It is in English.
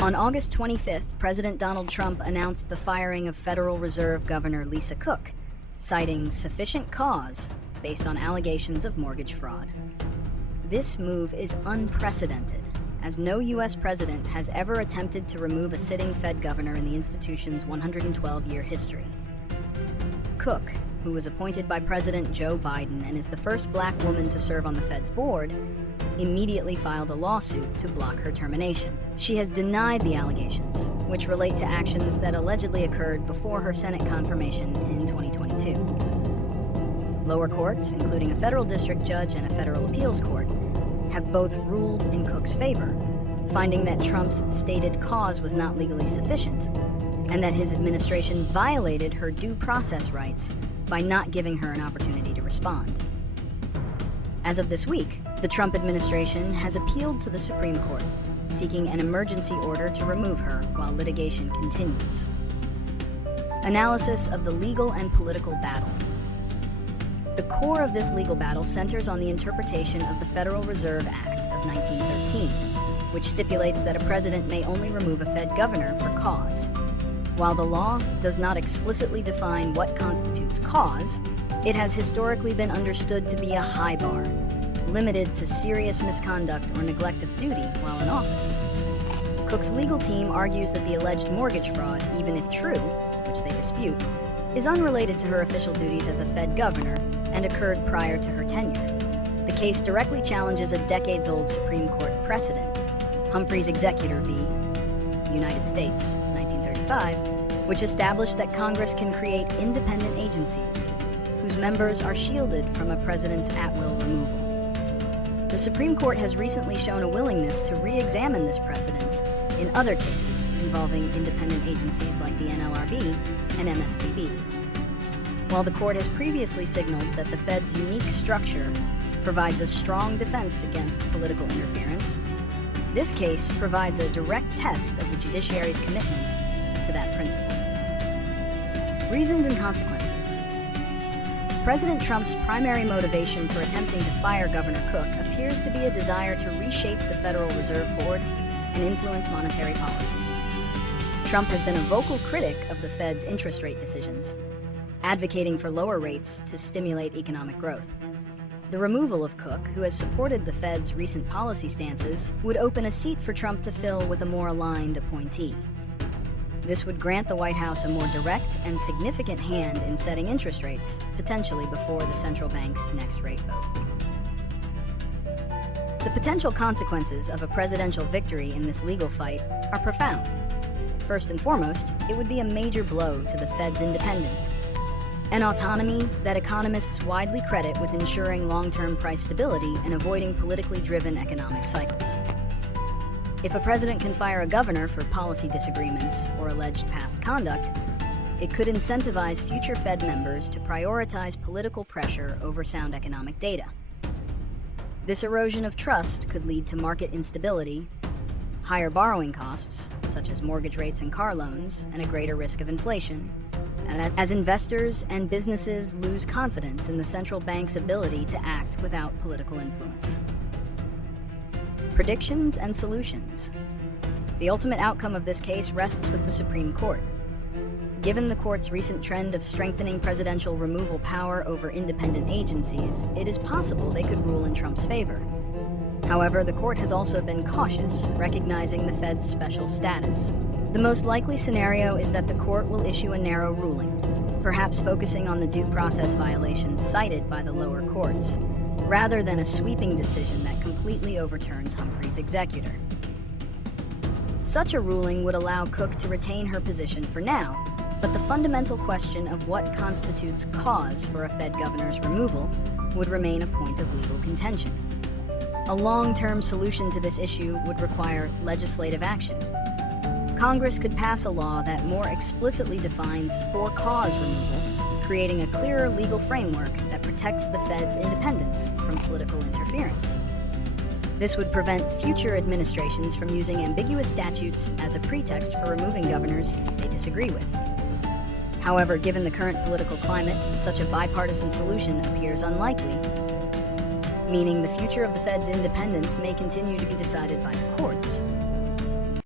On August 25th, President Donald Trump announced the firing of Federal Reserve Governor Lisa Cook, citing sufficient cause based on allegations of mortgage fraud. This move is unprecedented, as no U.S. president has ever attempted to remove a sitting Fed governor in the institution's 112-year history. Cook, who was appointed by President Joe Biden and is the first black woman to serve on the Fed's board, immediately filed a lawsuit to block her termination. She has denied the allegations, which relate to actions that allegedly occurred before her Senate confirmation in 2022. Lower courts, including a federal district judge and a federal appeals court, have both ruled in Cook's favor, finding that Trump's stated cause was not legally sufficient, and that his administration violated her due process rights by not giving her an opportunity to respond. As of this week, the Trump administration has appealed to the Supreme Court, seeking an emergency order to remove her while litigation continues. Analysis of the legal and political battle. The core of this legal battle centers on the interpretation of the Federal Reserve Act of 1913, which stipulates that a president may only remove a Fed governor for cause. While the law does not explicitly define what constitutes cause, it has historically been understood to be a high bar, limited to serious misconduct or neglect of duty while in office. Cook's legal team argues that the alleged mortgage fraud, even if true, which they dispute, is unrelated to her official duties as a Fed governor and occurred prior to her tenure. The case directly challenges a decades-old Supreme Court precedent, Humphrey's Executor v. United States, 1935, which established that Congress can create independent agencies whose members are shielded from a president's at-will removal. The Supreme Court has recently shown a willingness to re-examine this precedent in other cases involving independent agencies like the NLRB and MSPB. While the court has previously signaled that the Fed's unique structure provides a strong defense against political interference, this case provides a direct test of the judiciary's commitment to that principle. Reasons and consequences. President Trump's primary motivation for attempting to fire Governor Cook appears to be a desire to reshape the Federal Reserve Board and influence monetary policy. Trump has been a vocal critic of the Fed's interest rate decisions, advocating for lower rates to stimulate economic growth. The removal of Cook, who has supported the Fed's recent policy stances, would open a seat for Trump to fill with a more aligned appointee. This would grant the White House a more direct and significant hand in setting interest rates, potentially before the central bank's next rate vote. The potential consequences of a presidential victory in this legal fight are profound. First and foremost, it would be a major blow to the Fed's independence, an autonomy that economists widely credit with ensuring long-term price stability and avoiding politically driven economic cycles. If a president can fire a governor for policy disagreements or alleged past conduct, it could incentivize future Fed members to prioritize political pressure over sound economic data. This erosion of trust could lead to market instability, higher borrowing costs, such as mortgage rates and car loans, and a greater risk of inflation, as investors and businesses lose confidence in the central bank's ability to act without political influence. Predictions and solutions. The ultimate outcome of this case rests with the Supreme Court. Given the court's recent trend of strengthening presidential removal power over independent agencies, it is possible they could rule in Trump's favor. However, the court has also been cautious, recognizing the Fed's special status. The most likely scenario is that the court will issue a narrow ruling, perhaps focusing on the due process violations cited by the lower courts, rather than a sweeping decision that completely overturns Humphrey's executor. Such a ruling would allow Cook to retain her position for now, but the fundamental question of what constitutes cause for a Fed governor's removal would remain a point of legal contention. A long-term solution to this issue would require legislative action. Congress could pass a law that more explicitly defines for-cause removal, creating a clearer legal framework that protects the Fed's independence from political interference. This would prevent future administrations from using ambiguous statutes as a pretext for removing governors they disagree with. However, given the current political climate, such a bipartisan solution appears unlikely, meaning the future of the Fed's independence may continue to be decided by the courts.